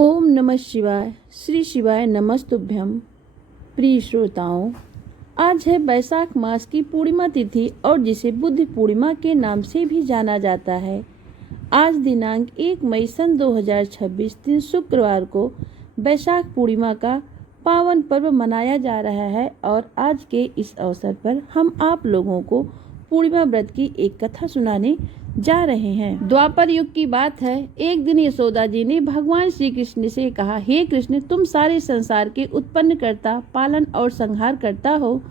ओम नमः शिवाय। श्री शिवाय नमस्तुभ्यम। प्रिय श्रोताओं, आज है बैसाख मास की पूर्णिमा तिथि और जिसे बुद्ध पूर्णिमा के नाम से भी जाना जाता है। आज दिनांक 1 मई सन 2026 दिन शुक्रवार को बैसाख पूर्णिमा का पावन पर्व मनाया जा रहा है और आज के इस अवसर पर हम आप लोगों को पूर्णिमा व्रत की एक कथा सुनाने जा रहे हैं। द्वापर युग की बात है। एक दिन यशोदा जी ने भगवान श्री कृष्ण से कहा, हे कृष्ण, तुम सारे संसार के उत्पन्न करता, पालन और संहार करता हो।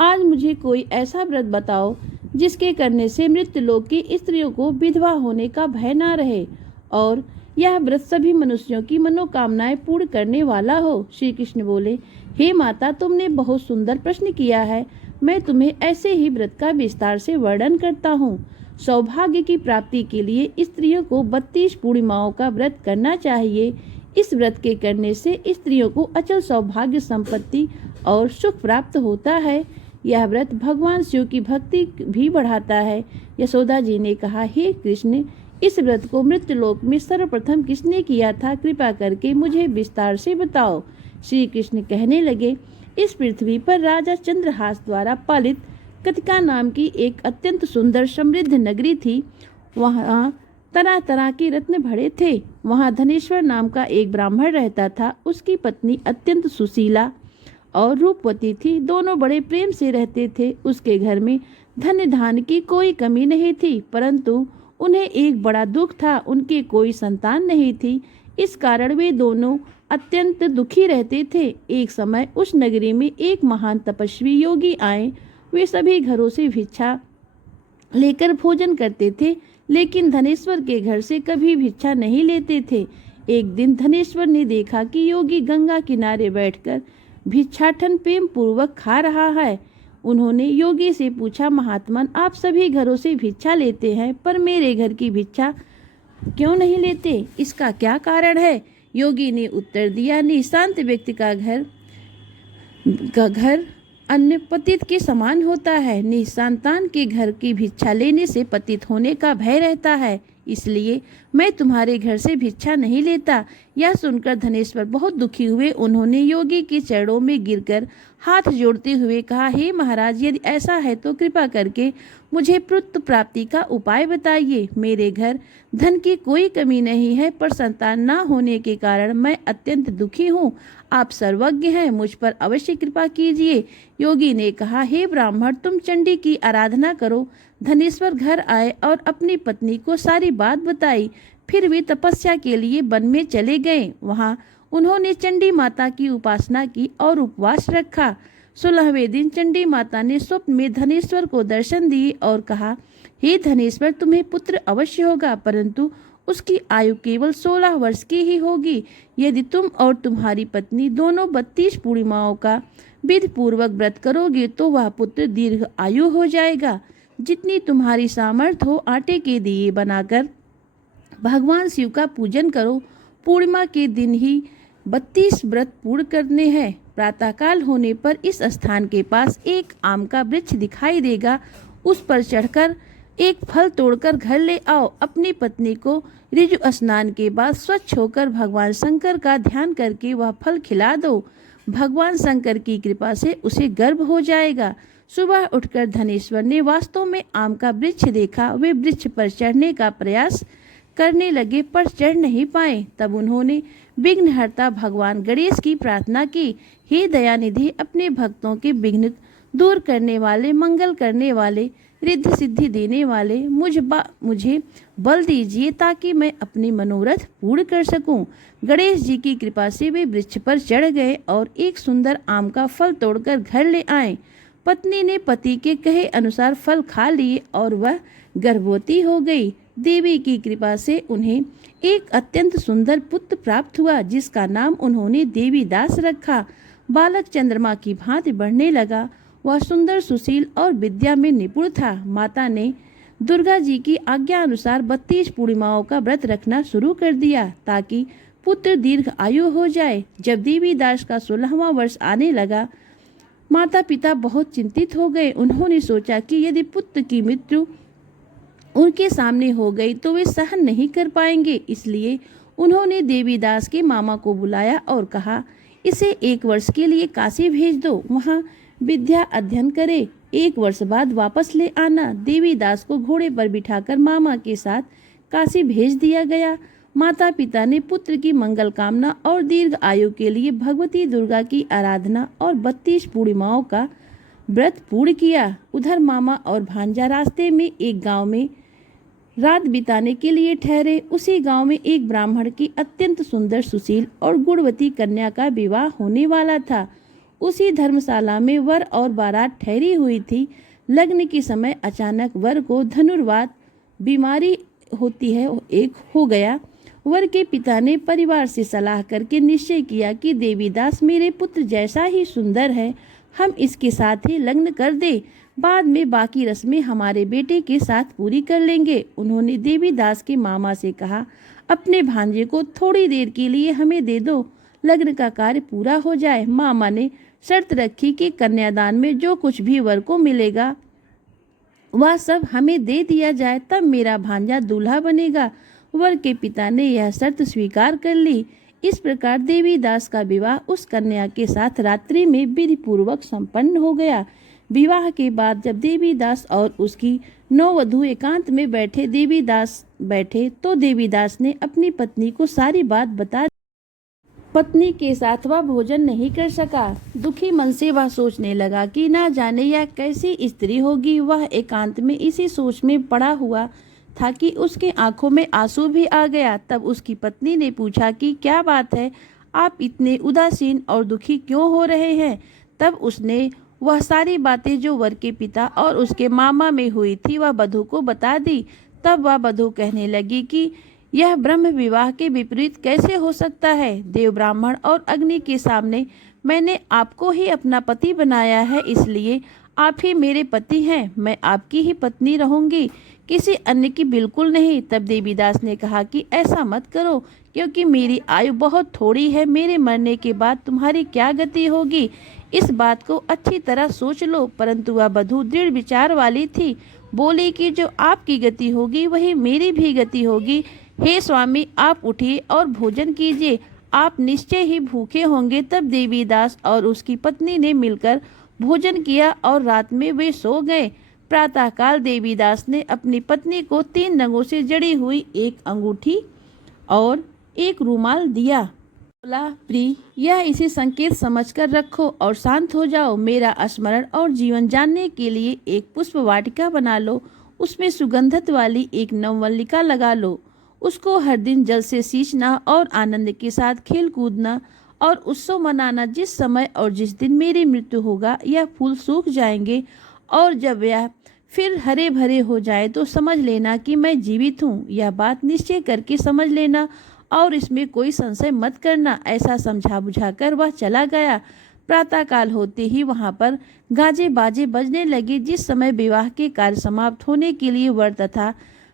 आज मुझे कोई ऐसा व्रत बताओ जिसके करने से मृत्यु लोक की स्त्रियों को विधवा होने का भय ना रहे और यह व्रत सभी मनुष्यों की मनोकामनाएं पूर्ण करने वाला हो। श्री कृष्ण बोले, हे माता, तुमने बहुत सुंदर प्रश्न किया है। मैं तुम्हें ऐसे ही व्रत का विस्तार से वर्णन करता हूँ। सौभाग्य की प्राप्ति के लिए स्त्रियों को 32 पूर्णिमाओं का व्रत करना चाहिए। इस व्रत के करने से स्त्रियों को अचल सौभाग्य, संपत्ति और सुख प्राप्त होता है। यह व्रत भगवान शिव की भक्ति भी बढ़ाता है। यशोदा जी ने कहा, हे कृष्ण, इस व्रत को मृत्युलोक में सर्वप्रथम किसने किया था? कृपा करके मुझे विस्तार से बताओ। श्री कृष्ण कहने लगे, इस पृथ्वी पर राजा चंद्रहास द्वारा पालित कतिका नाम की एक अत्यंत सुंदर समृद्ध नगरी थी। वहाँ तरह तरह के रत्न भरे थे। वहाँ धनेश्वर नाम का एक ब्राह्मण रहता था। उसकी पत्नी अत्यंत सुशीला और रूपवती थी। दोनों बड़े प्रेम से रहते थे। उसके घर में धन धान की कोई कमी नहीं थी, परंतु उन्हें एक बड़ा दुख था। उनके कोई संतान नहीं थी। इस कारण वे दोनों अत्यंत दुखी रहते थे। एक समय उस नगरी में एक महान तपस्वी योगी आए। वे सभी घरों से भिक्षा लेकर भोजन करते थे, लेकिन धनेश्वर के घर से कभी भिक्षा नहीं लेते थे। एक दिन धनेश्वर ने देखा कि योगी गंगा किनारे बैठकर भिक्षाटन प्रेम पूर्वक खा रहा है। उन्होंने योगी से पूछा, महात्मन, आप सभी घरों से भिक्षा लेते हैं, पर मेरे घर की भिक्षा क्यों नहीं लेते? इसका क्या कारण है? योगी ने उत्तर दिया, निशांत व्यक्ति का घर अन्य पतित के समान होता है। निसंतान के घर की भिक्षा लेने से पतित होने का भय रहता है, इसलिए मैं तुम्हारे घर से भिक्षा नहीं लेता। यह सुनकर धनेश्वर बहुत दुखी हुए। उन्होंने योगी के चरणों में गिरकर हाथ जोड़ते हुए कहा, हे महाराज, यदि ऐसा है तो कृपा करके मुझे पुत्र प्राप्ति का उपाय बताइए। मेरे घर धन की कोई कमी नहीं है, पर संतान न होने के कारण मैं अत्यंत दुखी हूँ। आप सर्वज्ञ हैं, मुझ पर अवश्य कृपा कीजिए। योगी ने कहा, हे ब्राह्मण, तुम चंडी की आराधना करो। धनेश्वर घर आए और अपनी पत्नी को सारी बात बताई। फिर वे तपस्या के लिए वन में चले गए। वहां उन्होंने चंडी माता की उपासना की और उपवास रखा। 16वें दिन चंडी माता ने स्वप्न में धनेश्वर को दर्शन दिए और कहा, हे धनेश्वर, तुम्हें पुत्र अवश्य होगा, परंतु उसकी आयु केवल 16 वर्ष की ही होगी। यदि तुम और तुम्हारी पत्नी दोनों 32 पूर्णिमाओं का विधि पूर्वक व्रत करोगे तो वह पुत्र दीर्घ आयु हो जाएगा। जितनी तुम्हारी सामर्थ्य हो, आटे के दिए बनाकर भगवान शिव का पूजन करो। पूर्णिमा के दिन ही 32 व्रत पूर्ण करने हैं। प्रातःकाल होने पर इस स्थान के पास एक आम का वृक्ष दिखाई देगा। उस पर चढ़कर एक फल तोड़कर घर ले आओ। अपनी पत्नी को ऋजु स्नान के बाद स्वच्छ होकर भगवान शंकर का ध्यान करके वह फल खिला दो। भगवान शंकर की कृपा से उसे गर्भ हो जाएगा। सुबह उठकर धनेश्वर ने वास्तव में आम का वृक्ष देखा। वे वृक्ष पर चढ़ने का प्रयास करने लगे, पर चढ़ नहीं पाए। तब उन्होंने विघ्नहर्ता भगवान गणेश की प्रार्थना की, हे दयानिधि, अपने भक्तों के विघ्न दूर करने वाले, मंगल करने वाले, रिद्धि सिद्धि देने वाले, मुझे बल दीजिए ताकि मैं अपनी मनोरथ पूर्ण कर सकूं। गणेश जी की कृपा से वे वृक्ष पर चढ़ गए और एक सुंदर आम का फल तोड़कर घर ले आए। पत्नी ने पति के कहे अनुसार फल खा लिए और वह गर्भवती हो गई। देवी की कृपा से उन्हें एक अत्यंत सुंदर पुत्र प्राप्त हुआ, जिसका नाम उन्होंने देवी दास रखा। बालक चंद्रमा की भांति बढ़ने लगा। वह सुंदर, सुशील और विद्या में निपुण था। माता ने दुर्गा जी की आज्ञा अनुसार 32 पूर्णिमाओं का व्रत रखना शुरू कर दिया ताकि पुत्र दीर्घ आयु हो जाए। जब देवी दास का 16वां वर्ष आने लगा, माता पिता बहुत चिंतित हो गए। उन्होंने सोचा कि यदि पुत्र की मृत्यु उनके सामने हो गई तो वे सहन नहीं कर पाएंगे, इसलिए उन्होंने देवीदास के मामा को बुलाया और कहा, इसे 1 वर्ष के लिए काशी भेज दो, वहाँ विद्या अध्ययन करे। 1 वर्ष बाद वापस ले आना। देवीदास को घोड़े पर बिठाकर मामा के साथ काशी भेज दिया गया। माता पिता ने पुत्र की मंगल कामना और दीर्घ आयु के लिए भगवती दुर्गा की आराधना और 32 पूर्णिमाओं का व्रत पूर्ण किया। उधर मामा और भांजा रास्ते में एक गांव में रात बिताने के लिए ठहरे। उसी गांव में एक ब्राह्मण की अत्यंत सुंदर, सुशील और गुणवती कन्या का विवाह होने वाला था। उसी धर्मशाला में वर और बारात ठहरी हुई थी। लग्न के समय अचानक वर को धनुर्वात बीमारी होती है एक हो गया। वर के पिता ने परिवार से सलाह करके निश्चय किया कि देवीदास मेरे पुत्र जैसा ही सुंदर है, हम इसके साथ ही लग्न कर दे, बाद में बाकी रस्में हमारे बेटे के साथ पूरी कर लेंगे। उन्होंने देवीदास के मामा से कहा, अपने भांजे को थोड़ी देर के लिए हमें दे दो, लग्न का कार्य पूरा हो जाए। मामा ने शर्त रखी कि कन्यादान में जो कुछ भी वर को मिलेगा वह सब हमें दे दिया जाए, तब मेरा भांजा दूल्हा बनेगा। वर के पिता ने यह शर्त स्वीकार कर ली। इस प्रकार देवीदास का विवाह उस कन्या के साथ रात्रि में विधि पूर्वक संपन्न हो गया। विवाह के बाद जब देवीदास और उसकी नववधू एकांत में बैठे तो देवीदास ने अपनी पत्नी को सारी बात बता दी। पत्नी के साथ वह भोजन नहीं कर सका। दुखी मन से वह सोचने लगा कि ना जाने यह कैसी स्त्री होगी। वह एकांत में इसी सोच में पड़ा हुआ था कि उसके आंखों में आंसू भी आ गया। तब उसकी पत्नी ने पूछा कि क्या बात है, आप इतने उदासीन और दुखी क्यों हो रहे हैं। तब उसने वह सारी बातें जो वर के पिता और उसके मामा में हुई थी वह वधू को बता दी। तब वह वधू कहने लगी कि यह ब्रह्म विवाह के विपरीत कैसे हो सकता है। देव, ब्राह्मण और अग्नि के सामने मैंने आपको ही अपना पति बनाया है, इसलिए आप ही मेरे पति हैं। मैं आपकी ही पत्नी रहूंगी, किसी अन्य की बिल्कुल नहीं। तब देवीदास ने कहा कि ऐसा मत करो, क्योंकि मेरी आयु बहुत थोड़ी है। मेरे मरने के बाद तुम्हारी क्या गति होगी, इस बात को अच्छी तरह सोच लो। परंतु वह वधू दृढ़ विचार वाली थी, बोली कि जो आपकी गति होगी वही मेरी भी गति होगी। हे स्वामी, आप उठिए और भोजन कीजिए, आप निश्चय ही भूखे होंगे। तब देवीदास और उसकी पत्नी ने मिलकर भोजन किया और रात में वे सो गए। प्रातःकाल देवीदास ने अपनी पत्नी को 3 रंगों से जड़ी हुई एक अंगूठी और एक रूमाल दिया। बोला, प्रिय, यह इसे संकेत समझकर रखो और शांत हो जाओ। मेरा स्मरण और जीवन जानने के लिए एक पुष्प वाटिका बना लो, उसमें सुगंधत वाली एक नवमल्लिका लगा लो। उसको हर दिन जल से सींचना और आनंद के साथ खेल कूदना और उत्सव मनाना। जिस समय और जिस दिन मेरी मृत्यु होगा यह फूल सूख जाएंगे और जब यह फिर हरे भरे हो जाए तो समझ लेना कि मैं जीवित हूँ। यह बात निश्चय करके समझ लेना और इसमें कोई संशय मत करना। ऐसा समझा बुझाकर वह चला गया। प्रातःकाल होते ही वहां पर गाजे बाजे बजने लगे। जिस समय विवाह के कार्य समाप्त होने के लिए वर तथा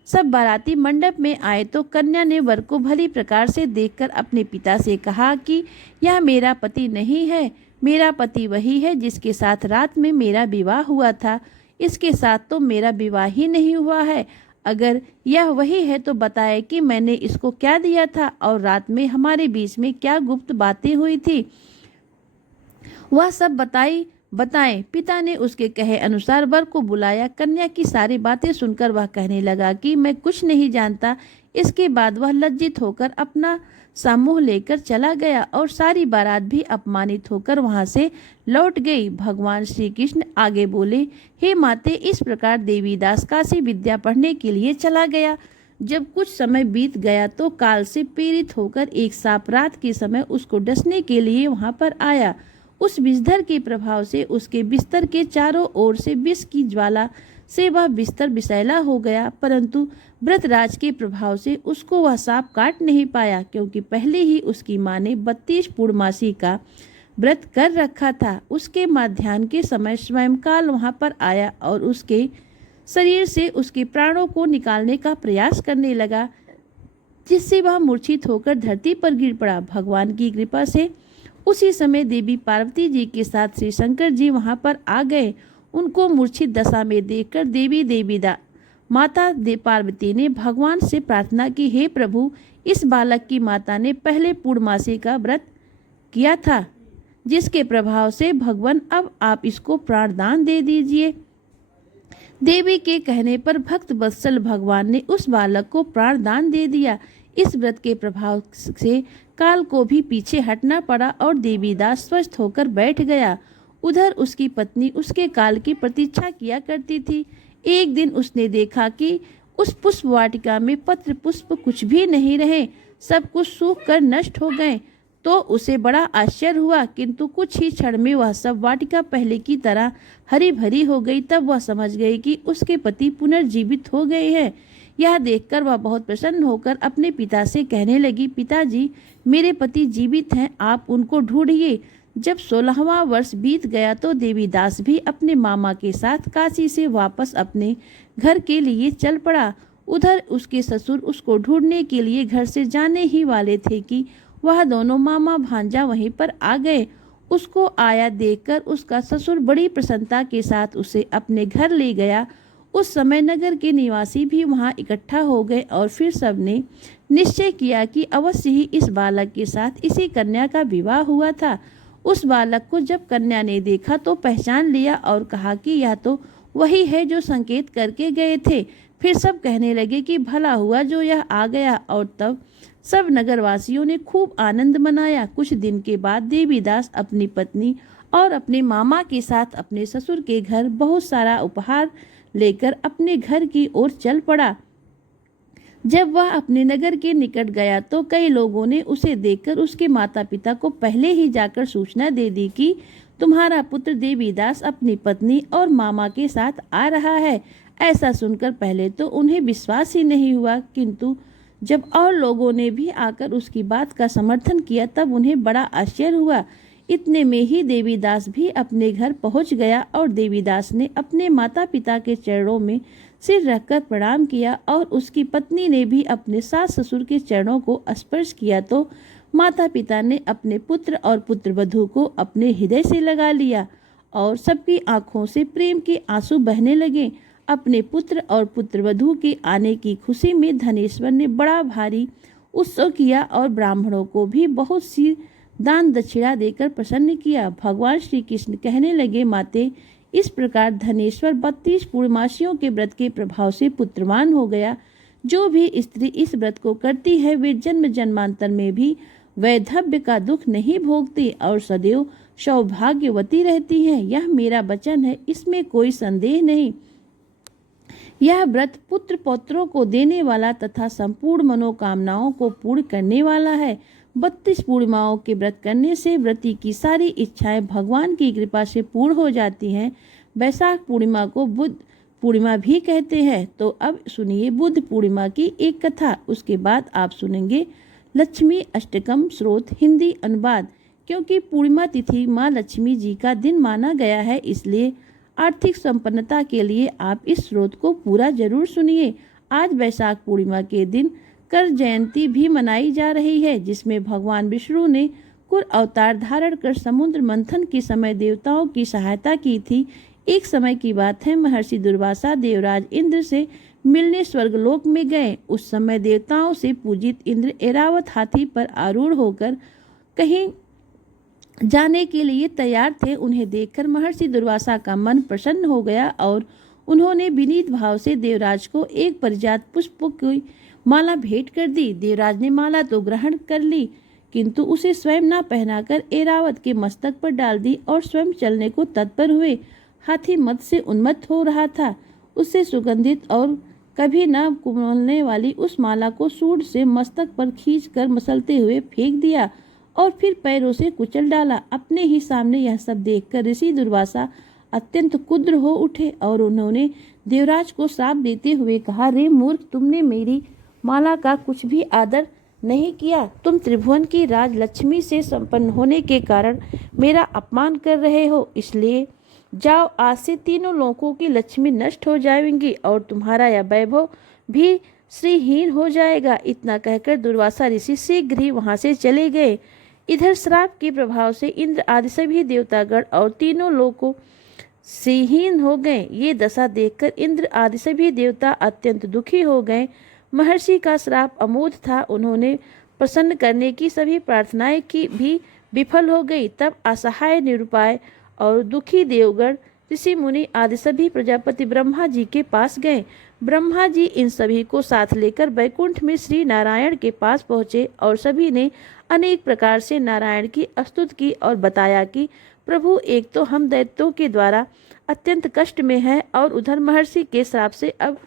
सब बाराती मंडप में आए तो कन्या ने वर को भली प्रकार से देखकर अपने पिता से कहा कि यह मेरा पति नहीं है, मेरा पति वही है जिसके साथ रात में मेरा विवाह हुआ था। इसके साथ तो मेरा विवाह ही नहीं हुआ है। अगर यह वही है तो बताए कि मैंने इसको क्या दिया था और रात में हमारे बीच में क्या गुप्त बातें हुई थी, वह सब बताएं। पिता ने उसके कहे अनुसार वर को बुलाया। कन्या की सारी बातें सुनकर वह कहने लगा कि मैं कुछ नहीं जानता। इसके बाद वह लज्जित होकर अपना समूह लेकर चला गया और सारी बारात भी अपमानित होकर वहां से लौट गई। भगवान श्री कृष्ण आगे बोले, हे माते, इस प्रकार देवीदास काशी विद्या पढ़ने के लिए चला गया। जब कुछ समय बीत गया तो काल से पीड़ित होकर एक सांप रात के समय उसको डसने के लिए वहां पर आया। उस विषधर के प्रभाव से उसके बिस्तर के चारों ओर से विष की ज्वाला से वह बिस्तर विषैला हो गया, परंतु व्रतराज के प्रभाव से उसको वह सांप काट नहीं पाया, क्योंकि पहले ही उसकी माँ ने 32 पूर्णमासी का व्रत कर रखा था। उसके माध्याह्न के समय स्वयंकाल वहां पर आया और उसके शरीर से उसके प्राणों को निकालने का प्रयास करने लगा, जिससे वह मूर्छित होकर धरती पर गिर पड़ा। भगवान की कृपा से उसी समय देवी पार्वती जी के साथ श्री शंकर जी वहां पर आ गए। उनको मूर्छित दशा में देखकर माता पार्वती ने भगवान से प्रार्थना की, हे प्रभु, इस बालक की माता ने पहले पूर्णमासी का व्रत किया था, जिसके प्रभाव से भगवान अब आप इसको प्राणदान दे दीजिए। देवी के कहने पर भक्त वत्सल भगवान ने उस बालक को प्राणदान दे दिया। इस व्रत के प्रभाव से काल को भी पीछे हटना पड़ा और देवीदास स्वस्थ होकर बैठ गया। उधर उसकी पत्नी उसके काल की प्रतीक्षा किया करती थी। एक दिन उसने देखा कि उस पुष्प वाटिका में पत्र पुष्प कुछ भी नहीं रहे, सब कुछ सूख कर नष्ट हो गए। तो उसे बड़ा आश्चर्य हुआ, किंतु कुछ ही क्षण में वह सब वाटिका पहले की तरह हरी भरी हो गई। तब वह समझ गई कि उसके पति पुनर्जीवित हो गए हैं। यह देखकर वह बहुत प्रसन्न होकर अपने पिता से कहने लगी, पिताजी, मेरे पति जीवित हैं, आप उनको ढूंढिए। जब 16वां वर्ष बीत गया तो देवीदास भी अपने मामा के साथ काशी से वापस अपने घर के लिए चल पड़ा। उधर उसके ससुर उसको ढूंढने के लिए घर से जाने ही वाले थे कि वह दोनों मामा भांजा वहीं पर आ गए। उसको आया देखकर उसका ससुर बड़ी प्रसन्नता के साथ उसे अपने घर ले गया। उस समय नगर के निवासी भी वहां इकट्ठा हो गए और फिर सबने निश्चय किया कि अवश्य ही इस बालक के साथ इसी कन्या का विवाह हुआ था। उस बालक को जब कन्या ने देखा तो पहचान लिया और कहा कि यह तो वही है जो संकेत करके गए थे। फिर सब कहने लगे कि भला हुआ जो यह आ गया, और तब सब नगरवासियों ने खूब आनंद मनाया। कुछ दिन के बाद देवीदास अपनी पत्नी और अपने मामा के साथ अपने ससुर के घर बहुत सारा उपहार लेकर अपने घर की ओर चल पड़ा। जब वह अपने नगर के निकट गया तो कई लोगों ने उसे देखकर उसके माता पिता को पहले ही जाकर सूचना दे दी कि तुम्हारा पुत्र देवीदास अपनी पत्नी और मामा के साथ आ रहा है। ऐसा सुनकर पहले तो उन्हें विश्वास ही नहीं हुआ, किंतु जब और लोगों ने भी आकर उसकी बात का समर्थन किया तब उन्हें बड़ा आश्चर्य हुआ। इतने में ही देवीदास भी अपने घर पहुंच गया और देवीदास ने अपने माता पिता के चरणों में सिर रखकर प्रणाम किया और उसकी पत्नी ने भी अपने सास ससुर के चरणों को स्पर्श किया। तो माता पिता ने अपने पुत्र और पुत्रवधू को अपने हृदय से लगा लिया और सबकी आंखों से प्रेम के आंसू बहने लगे। अपने पुत्र और पुत्रवधू के आने की खुशी में धनेश्वर ने बड़ा भारी उत्सव किया और ब्राह्मणों को भी बहुत सी दान दक्षिणा देकर प्रसन्न किया। भगवान श्री कृष्ण कहने लगे, माते, इस प्रकार धनेश्वर 32 पूर्णमासियों के व्रत के प्रभाव से पुत्रवान हो गया। जो भी स्त्री इस व्रत को करती है वे जन्म जन्मांतर में भी वैधव्य का दुख नहीं भोगती और सदैव सौभाग्यवती रहती है। यह मेरा वचन है, इसमें कोई संदेह नहीं। यह व्रत पुत्र पौत्रों को देने वाला तथा संपूर्ण मनोकामनाओं को पूर्ण करने वाला है। 32 पूर्णिमाओं के व्रत करने से व्रती की सारी इच्छाएं भगवान की कृपा से पूर्ण हो जाती हैं। वैशाख पूर्णिमा को बुद्ध पूर्णिमा भी कहते हैं। तो अब सुनिए बुद्ध पूर्णिमा की एक कथा, उसके बाद आप सुनेंगे लक्ष्मी अष्टकम स्रोत हिंदी अनुवाद। क्योंकि पूर्णिमा तिथि माँ लक्ष्मी जी का दिन माना गया है, इसलिए आर्थिक संपन्नता के लिए आप इस स्रोत को पूरा जरूर सुनिए। आज वैशाख पूर्णिमा के दिन कर जयंती भी मनाई जा रही है, जिसमें भगवान विष्णु ने कुर अवतार धारण कर समुद्र मंथन के समय देवताओं की सहायता की थी। एक समय की बात है, महर्षि दुर्वासा देवराज इंद्र से मिलने स्वर्गलोक में गए। उस समय देवताओं से पूजित इंद्र ऐरावत हाथी पर आरूढ़ होकर कहीं जाने के लिए तैयार थे। उन्हें देखकर महर्षि दुर्वासा का मन प्रसन्न हो गया और उन्होंने विनीत भाव से देवराज को एक परिजात पुष्प की माला भेंट कर दी। देवराज ने माला तो ग्रहण कर ली, किंतु उसे स्वयं न पहनाकर ऐरावत के मस्तक पर डाल दी और स्वयं चलने को तत्पर हुए। हाथी मद से उन्मत्त हो रहा था। उससे सुगंधित और कभी न कुमलने वाली उस माला को सूंड से मस्तक पर खींचकर मसलते हुए फेंक दिया और फिर पैरों से कुचल डाला। अपने ही सामने यह सब देखकर ऋषि दुर्वासा अत्यंत कुद्र हो उठे और उन्होंने देवराज को श्राप देते हुए कहा, रे मूर्ख, तुमने मेरी माला का कुछ भी आदर नहीं किया। तुम त्रिभुवन की राज लक्ष्मी से संपन्न होने के कारण मेरा अपमान कर रहे हो। इसलिए जाओ, आज से तीनों लोकों की लक्ष्मी नष्ट हो जाएंगी और तुम्हारा यह वैभव भी श्रीहीन हो जाएगा। इतना कहकर दुर्वासा ऋषि शीघ्र ही वहां से चले गए। इधर श्राप के प्रभाव से इंद्र आदि सभी देवतागण और तीनों लोकों श्रीहीन हो गए। ये दशा देखकर इंद्र आदि सभी देवता अत्यंत दुखी हो गए। महर्षि का श्राप अमोघ था। उन्होंने प्रसन्न करने की सभी प्रार्थनाएं की भी विफल हो गई। तब असहाय, निरुपाय और दुखी देवगण, ऋषि मुनि आदि सभी प्रजापति ब्रह्मा जी के पास गए। ब्रह्मा जी इन सभी को साथ लेकर बैकुंठ में श्री नारायण के पास पहुँचे और सभी ने अनेक प्रकार से नारायण की स्तुति की और बताया कि प्रभु, एक तो हम दैत्यों के द्वारा अत्यंत कष्ट में हैं और उधर महर्षि के श्राप से अब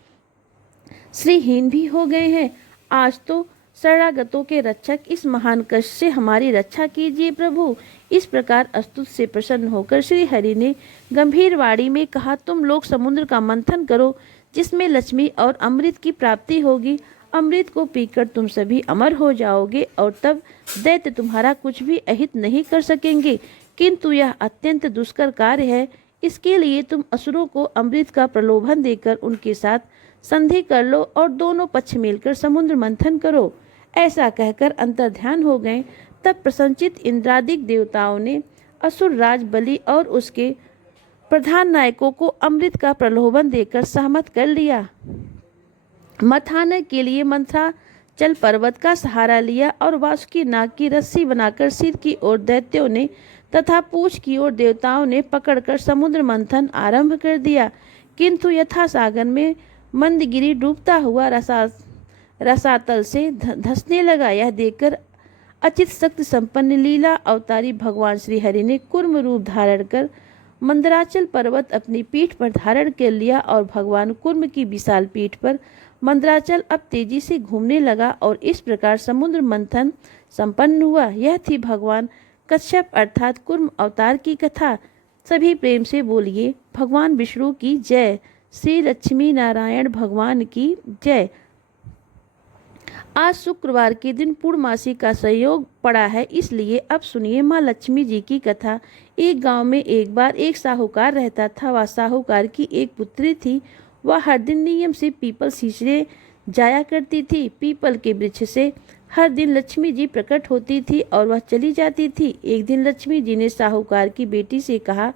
श्रीहीन भी हो गए हैं। आज तो शरणागतों के रक्षक, इस महान कष्ट से हमारी रक्षा कीजिए प्रभु। इस प्रकार स्तुति से प्रसन्न होकर श्री हरि ने गंभीर वाणी में कहा, तुम लोग समुद्र का मंथन करो, जिसमें लक्ष्मी और अमृत की प्राप्ति होगी। अमृत को पीकर तुम सभी अमर हो जाओगे और तब दैत्य तुम्हारा कुछ भी अहित नहीं कर सकेंगे। किंतु यह अत्यंत दुष्कर कार्य है। इसके लिए तुम असुरों को अमृत का प्रलोभन देकर उनके साथ संधि कर लो और दोनों पक्ष मिलकर समुद्र मंथन करो। ऐसा कहकर अंतर्ध्यान हो गए। तब प्रसन्नचित इंद्रादिक देवताओं ने असुर राज बलि और उसके प्रधान नायकों को अमृत का प्रलोभन देकर सहमत कर लिया। मथाने के लिए मंथराचल पर्वत का सहारा लिया और वासुकी नाग की रस्सी बनाकर सिर की ओर दैत्यों ने तथा पूंछ की ओर देवताओं ने पकड़कर समुद्र मंथन आरंभ कर दिया। किंतु यथा सागर में मंदगिरी डूबता हुआ रसातल से धंसने लगा। यह देखकर अचित शक्ति संपन्न लीला अवतारी भगवान श्री हरि ने कूर्म रूप धारण कर मंदराचल पर्वत अपनी पीठ पर धारण कर लिया और भगवान कूर्म की विशाल पीठ पर मंदराचल अब तेजी से घूमने लगा और इस प्रकार समुद्र मंथन संपन्न हुआ। यह थी भगवान कश्यप अर्थात कूर्म अवतार की कथा। सभी प्रेम से बोलिए, भगवान विष्णु की जय, श्री लक्ष्मी नारायण भगवान की जय। आज शुक्रवार के दिन पूर्णमासी का संयोग पड़ा है, इसलिए अब सुनिए माँ लक्ष्मी जी की कथा। एक गांव में एक बार एक साहूकार रहता था। वह साहूकार की एक पुत्री थी। वह हर दिन नियम से पीपल सींचने जाया करती थी। पीपल के वृक्ष से हर दिन लक्ष्मी जी प्रकट होती थी और वह चली जाती थी। एक दिन लक्ष्मी जी ने साहूकार की बेटी से कहा,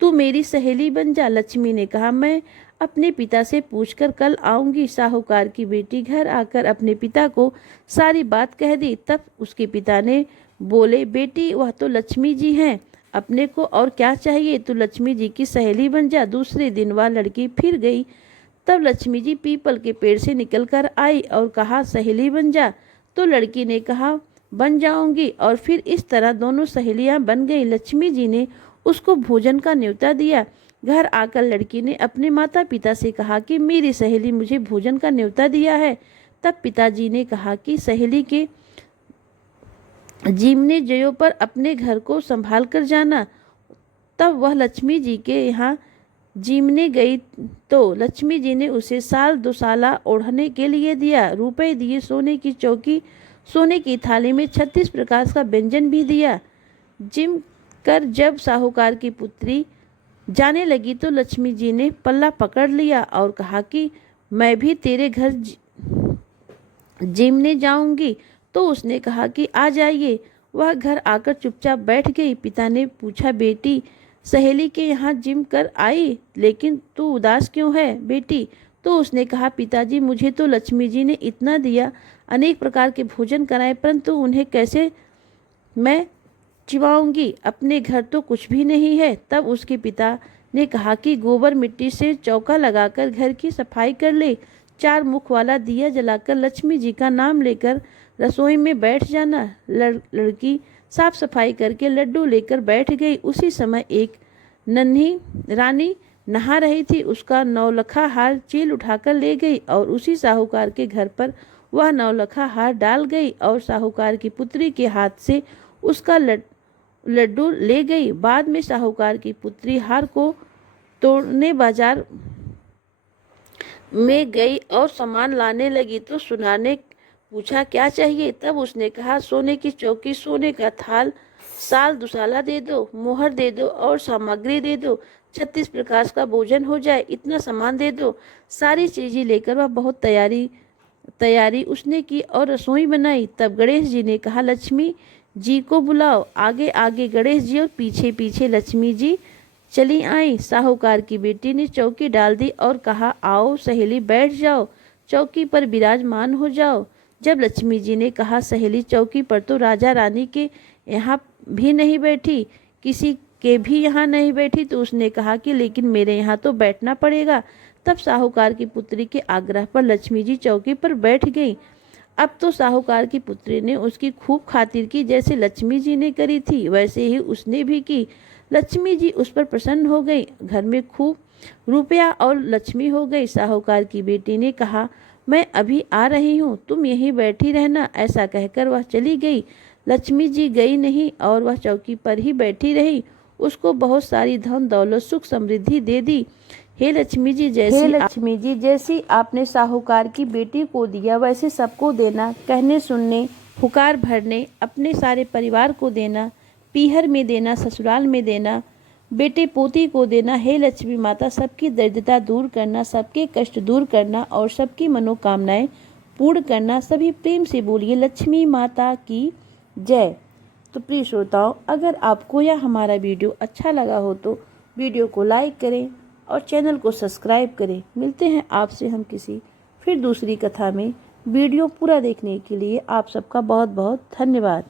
तू मेरी सहेली बन जा। लक्ष्मी ने कहा, मैं अपने पिता से पूछकर कल आऊंगी। साहूकार की बेटी घर आकर अपने पिता को सारी बात कह दी। तब उसके पिता ने बोले, बेटी, वह तो लक्ष्मी जी हैं, अपने को और क्या चाहिए, तू लक्ष्मी जी की सहेली बन जा। दूसरे दिन वह लड़की फिर गई। तब लक्ष्मी जी पीपल के पेड़ से निकलकर आई और कहा, सहेली बन जा। तो लड़की ने कहा, बन जाऊंगी, और फिर इस तरह दोनों सहेलियां बन गई। लक्ष्मी जी ने उसको भोजन का न्योता दिया। घर आकर लड़की ने अपने माता पिता से कहा कि मेरी सहेली मुझे भोजन का न्योता दिया है। तब पिताजी ने कहा कि सहेली के जीवने जयों पर अपने घर को संभाल कर जाना। तब वह लक्ष्मी जी के यहाँ जीमने गई तो लक्ष्मी जी ने उसे साल दुसाला ओढ़ने के लिए दिया, रुपए दिए, सोने की चौकी, सोने की थाली में 36 प्रकार का व्यंजन भी दिया। जिम कर जब साहूकार की पुत्री जाने लगी तो लक्ष्मी जी ने पल्ला पकड़ लिया और कहा कि मैं भी तेरे घर जिमने जाऊंगी। तो उसने कहा कि आ जाइए। वह घर आकर चुपचाप बैठ गई। पिता ने पूछा, बेटी, सहेली के यहाँ जिम कर आई, लेकिन तू उदास क्यों है बेटी? तो उसने कहा, पिताजी, मुझे तो लक्ष्मी जी ने इतना दिया, अनेक प्रकार के भोजन कराए, परंतु उन्हें कैसे मैं चिबाऊंगी? अपने घर तो कुछ भी नहीं है। तब उसके पिता ने कहा कि गोबर मिट्टी से चौका लगाकर घर की सफाई कर ले। 4 मुख वाला दिया जलाकर लक्ष्मी जी का नाम लेकर रसोई में बैठ जाना। लड़की साफ सफाई करके लड्डू लेकर बैठ गई। उसी समय एक नन्ही रानी नहा रही थी। उसका नौलखा हार चील उठाकर ले गई और उसी साहूकार के घर पर वह नौलखा हार डाल गई और साहूकार की पुत्री के हाथ से उसका लड्डू ले गई। बाद में साहूकार की पुत्री हार को तोड़ने बाजार में गई और सामान लाने लगी तो सुनार ने पूछा, क्या चाहिए? तब उसने कहा, सोने की चौकी, सोने का थाल, साल दुसाला दे दो, मोहर दे दो और सामग्री दे दो। 36 प्रकार का भोजन हो जाए, इतना सामान दे दो। सारी चीजें लेकर वह बहुत तैयारी उसने की और रसोई बनाई। तब गणेश जी ने कहा, लक्ष्मी जी को बुलाओ। आगे आगे गणेश जी और पीछे पीछे लक्ष्मी जी चली आई। साहूकार की बेटी ने चौकी डाल दी और कहा, आओ सहेली बैठ जाओ, चौकी पर विराजमान हो जाओ। जब लक्ष्मी जी ने कहा, सहेली चौकी पर तो राजा रानी के यहाँ भी नहीं बैठी, किसी के भी यहाँ नहीं बैठी, तो उसने कहा कि लेकिन मेरे यहाँ तो बैठना पड़ेगा। तब साहूकार की पुत्री के आग्रह पर लक्ष्मी जी चौकी पर बैठ गई। अब तो साहूकार की पुत्री ने उसकी खूब खातिर की, जैसे लक्ष्मी जी ने करी थी वैसे ही उसने भी की। लक्ष्मी जी उस पर प्रसन्न हो गई। घर में खूब रुपया और लक्ष्मी हो गई। साहूकार की बेटी ने कहा, मैं अभी आ रही हूँ, तुम यहीं बैठी रहना। ऐसा कहकर वह चली गई। लक्ष्मी जी गई नहीं और वह चौकी पर ही बैठी रही। उसको बहुत सारी धन दौलत सुख समृद्धि दे दी। हे लक्ष्मी जी, जैसी आपने साहूकार की बेटी को दिया वैसे सबको देना। कहने सुनने, पुकार भरने, अपने सारे परिवार को देना, पीहर में देना, ससुराल में देना, बेटे पोती को देना। हे लक्ष्मी माता, सबकी दरिद्रता दूर करना, सबके कष्ट दूर करना और सबकी मनोकामनाएं पूर्ण करना। सभी प्रेम से बोलिए, लक्ष्मी माता की जय। तो प्रिय श्रोताओं, अगर आपको यह हमारा वीडियो अच्छा लगा हो तो वीडियो को लाइक करें और चैनल को सब्सक्राइब करें। मिलते हैं आपसे हम किसी फिर दूसरी कथा में। वीडियो पूरा देखने के लिए आप सबका बहुत बहुत धन्यवाद।